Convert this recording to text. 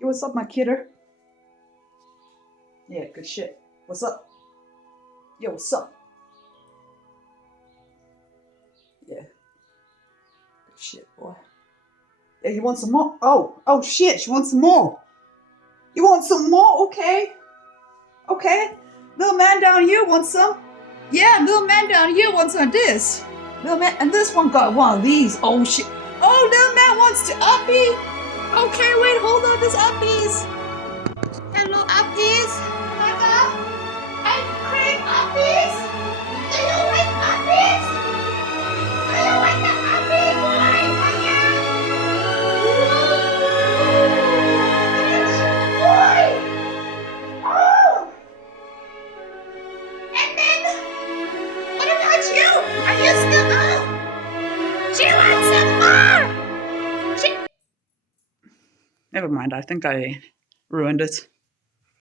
Yo, what's up, my kidder? Yeah, good shit. What's up? Yo, what's up? Yeah. Good shit, boy. Yeah, you want some more? Oh shit, you want some more? You want some more? Okay. Okay. Little man down here wants some. Yeah, little man down here wants some of this. Little man, and this one got one of these. Oh shit. Oh, little man wants to uppy. Okay, wait, hold on, this uppies. Hello, uppies. Hello. Ice cream uppies. Do you like uppies? Do you like the uppy boy? Boy. Oh. And then, what about you? Are you still up? She wants some more. Never mind, I think I ruined it.